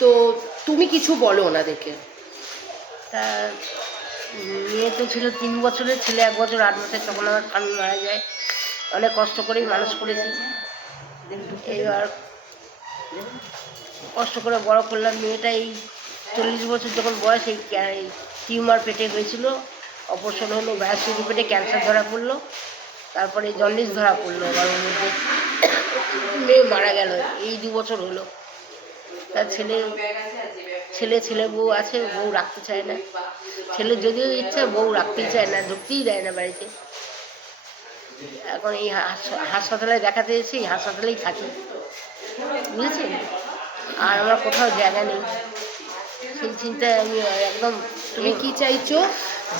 তো তুমি কিছু বলো ওনাদেরকে। তা মেয়ে তো ছিল 3 বছরের, ছেলে 1 বছর 8 মাসের, তখন আমার স্বামী মারা যায়। অনেক কষ্ট করেই মানুষ করেছি। এইবার কষ্ট করে বড় করলাম। মেয়েটা এই 40 বছর যখন বয়স, এই টিউমার পেটে হয়েছিল, অপারেশন হলো, ভাইরাসের পেটে ক্যান্সার ধরা পড়লো, তারপরে জন্ডিস ধরা পড়লো, আবার ওর মধ্যে মেয়ে মারা গেল। এই 2 বছর হলো। তার ছেলে বউ আছে, বউ রাখতে চায় না। ছেলে যদিও ইচ্ছা, বউ রাখতেই চায় না, ঢুকতেই দেয় না বাড়িতে। এখন এই হাসপাতালে দেখাতে এসেছি, হাসপাতালেই থাকি, বুঝেছেন। আর আমার কোথাও জায়গা নেই, সেই চিন্তায় আমি একদম। তুমি কি চাইছো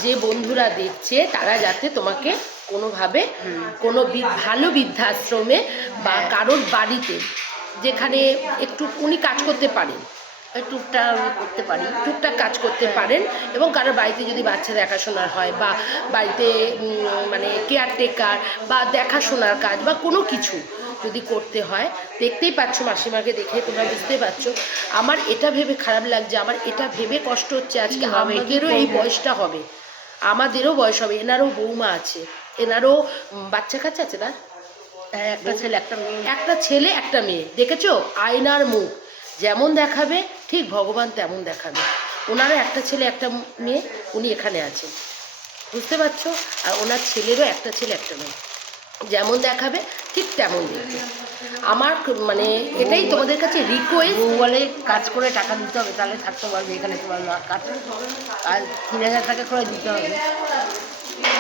যে বন্ধুরা দেখছে তারা যাতে তোমাকে কোনোভাবে কোনো ভালো বৃদ্ধাশ্রমে বা কারোর বাড়িতে, যেখানে একটু উনি কাজ করতে পারেন, টুকটাক করতে পারি, টুকটাক কাজ করতে পারেন, এবং কারোর বাড়িতে যদি বাচ্চা দেখাশোনার হয় বা বাড়িতে মানে কেয়ারটেকার বা দেখাশোনার কাজ বা কোনো কিছু যদি করতে হয়। দেখতেই পাচ্ছ মাসিমাকে দেখে তোমরা বুঝতেই পারছো আমার এটা ভেবে খারাপ লাগছে, আমার এটা ভেবে কষ্ট হচ্ছে। আজকে আমাদেরও এই বয়সটা হবে, আমাদেরও বয়স হবে, এনারও বৌমা আছে, এনারও বাচ্চা কাচ্চা আছে। তার একটা ছেলে একটা মেয়ে। একটা ছেলে একটা মেয়ে। দেখেছো আয়নার মুখ যেমন দেখাবে ঠিক ভগবান তেমন দেখাবে। ওনারও একটা ছেলে একটা মেয়ে, উনি এখানে আছেন, বুঝতে পারছো। আর ওনার ছেলেরও একটা ছেলে একটা মেয়ে, যেমন দেখাবে ঠিক তেমন দেখবে। আমার মানে এটাই তোমাদের কাছে রিকোয়েস্ট। বউ বলে কাজ করে টাকা দিতে হবে, তাহলে থাকতে পারবে এখানে, তোমার মা কাজ আর 3000 টাকা করে দিতে হবে।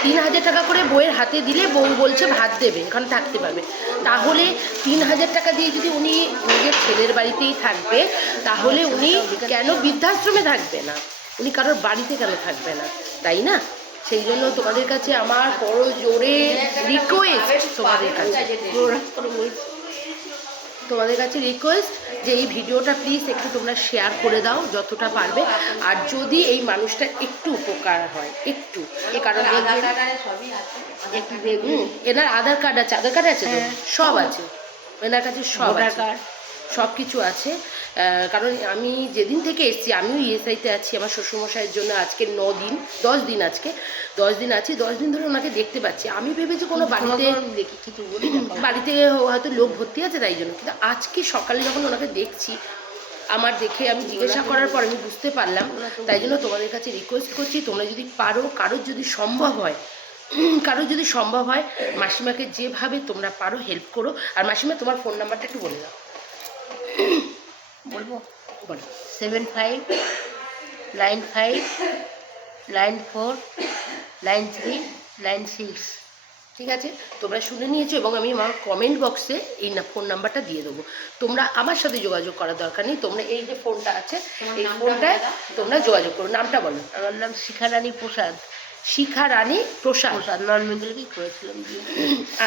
3000 টাকা করে বইয়ের হাতে দিলে বউ বলছে ভাত দেবে, এখানে থাকতে পারবে। তাহলে 3000 টাকা দিয়ে যদি উনি নিজের ছেলের বাড়িতেই থাকবে, তাহলে উনি কেন বৃদ্ধাশ্রমে থাকবে না, উনি কারোর বাড়িতে কেন থাকবে না, তাই না? সেই জন্য তোমাদের কাছে আমার বড় জোরে রিকোয়েস্ট, তোমাদের কাছে রিকোয়েস্ট যে এই ভিডিওটা প্লিজ একটু তোমরা শেয়ার করে দাও যতটা পারবে। আর যদি এই মানুষটা একটু উপকার হয়, একটু, কারণ একটু দেখুন, এনার আধার কার্ড আছে, আধার কার্ড আছে তো, সব আছে এনার কাছে, সব ভোটার আছে, কার্ড সব কিছু আছে। কারণ আমি যেদিন থেকে এসেছি আমিও ইএসআইতে আছি আমার শ্বশুরমশাইয়ের জন্য। আজকে 9 দিন 10 দিন, আজকে 10 দিন আছি, 10 দিন ধরে ওনাকে দেখতে পাচ্ছি। আমি ভেবেছি কোনো বাড়িতে দেখি কিছু বলি, বাড়িতে হয়তো লোক ভর্তি আছে তাই জন্য, কিন্তু আজকে সকালে যখন ওনাকে দেখছি, আমার দেখে আমি জিজ্ঞাসা করার পর আমি বুঝতে পারলাম। তাই জন্য তোমাদের কাছে রিকোয়েস্ট করছি, তোমরা যদি পারো, কারোর যদি সম্ভব হয়, মাসিমাকে যেভাবে তোমরা পারো হেল্প করো। আর মাসিমা তোমার ফোন নাম্বারটা একটু বলে দাও। বলবো। বলো। 7595949396। ঠিক আছে, তোমরা শুনে নিয়েছো, এবং আমি আমার কমেন্ট বক্সে এই ফোন নাম্বারটা দিয়ে দেবো। তোমরা আমার সাথে যোগাযোগ করার দরকার নেই, তোমরা এই যে ফোনটা আছে এই ফোনটায় তোমরা যোগাযোগ করো। নামটা বলো। আমার নাম শিখা রানী প্রসাদ। শিখা রানী প্রসাদ। নন মেন্টালকেই করেছিলাম।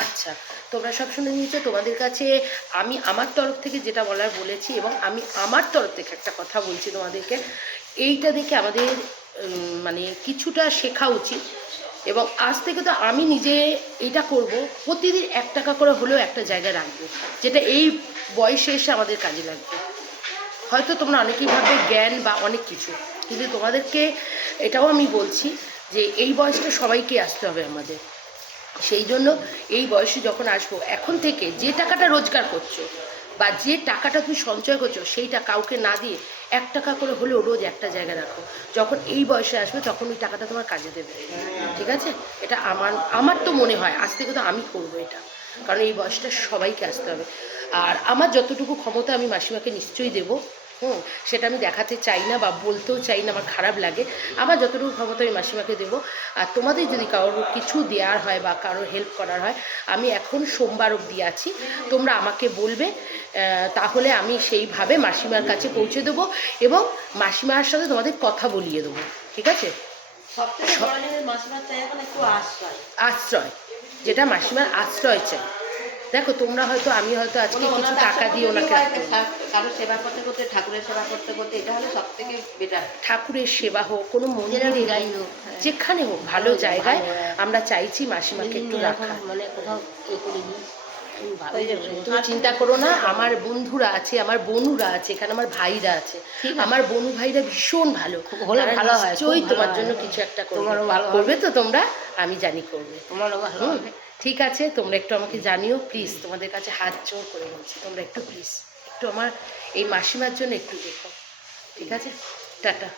আচ্ছা, তোমরা সব শুনে নিয়েছো। তোমাদের কাছে আমি আমার তরফ থেকে যেটা বলার বলেছি, এবং আমি আমার তরফ থেকে একটা কথা বলছি তোমাদেরকে। এইটা দেখে আমাদের মানে কিছুটা শেখা উচিত, এবং আজ থেকে তো আমি নিজে এটা করব, প্রতিদিন 1 টাকা করে হলেও একটা জায়গায় রাখবো, যেটা এই বয়সে এসে আমাদের কাজে লাগবে। হয়তো তোমরা অনেকেই ভাববে জ্ঞান বা অনেক কিছু, কিন্তু তোমাদেরকে এটাও আমি বলছি যে এই বয়সটা সবাইকে আসতে হবে আমাদের। সেই জন্য এই বয়সে যখন আসবো, এখন থেকে যে টাকাটা রোজগার করছো বা যে টাকাটা তুমি সঞ্চয় করছো, সেইটা কাউকে না দিয়ে 1 টাকা করে হলেও রোজ একটা জায়গায় রাখো। যখন এই বয়সে আসবে তখন ওই টাকাটা তোমার কাজে দেবে, ঠিক আছে? এটা আমার তো মনে হয় আজ থেকে তো আমি করবো এটা, কারণ এই বয়সটা সবাইকে আসতে হবে। আর আমার যতটুকু ক্ষমতা আমি মাসিমাকে নিশ্চয়ই দেবো। সেটা আমি দেখাতে চাই না বা বলতেও চাই না, আমার খারাপ লাগে। আমার যতটুকু ক্ষমতা আমি মাসিমাকে দেবো। আর তোমাদের যদি কারোর কিছু দেওয়ার হয় বা কারোর হেল্প করার হয়, আমি এখন সোমবার অবধি আছি, তোমরা আমাকে বলবে, তাহলে আমি সেইভাবে মাসিমার কাছে পৌঁছে দেবো, এবং মাসিমার সাথে তোমাদের কথা বলিয়ে দেবো, ঠিক আছে? আশ্রয়, যেটা মাসিমার আশ্রয় চাই। দেখো তোমরা হয়তো, আমি হয়তো আজকে কিছু টাকা দিয়ে ওনাকে, কারো সেবা করতে করতে, ঠাকুরের সেবা করতে করতে, এটা হলে সব থেকে বেটার। ঠাকুরের সেবা হোক, কোনো মন্দিরে যাই হোক, যেখানে হোক, ভালো জায়গায় আমরা চাইছি মাসিমাকে একটু রাখা। মানে কোথাও এ করিনি। ভালোই যাবে। তুমি চিন্তা করো না, আমার বন্ধুরা আছে, আমার বোনুরা আছে, এখানে আমার ভাইরা আছে, ঠিক আছে। আমার বোনু ভাইরা ভীষণ ভালো, খুব হলে তারা ভালো হয়, খুব নিশ্চয়ই ভালো তোমার হয়। জন্য কিছু একটা করবে। তোমারও ভালো হবে। করবে তো তোমরা? আমি জানি করবে। তোমারও ভালো হুম, হবে। ঠিক আছে, তোমরা একটু আমাকে জানিও প্লিজ, তোমাদের কাছে হাত জোর করে বলছি, তোমরা একটু প্লিজ একটু আমার এই মাসিমার জন্য একটু দেখো, ঠিক আছে? টাটা।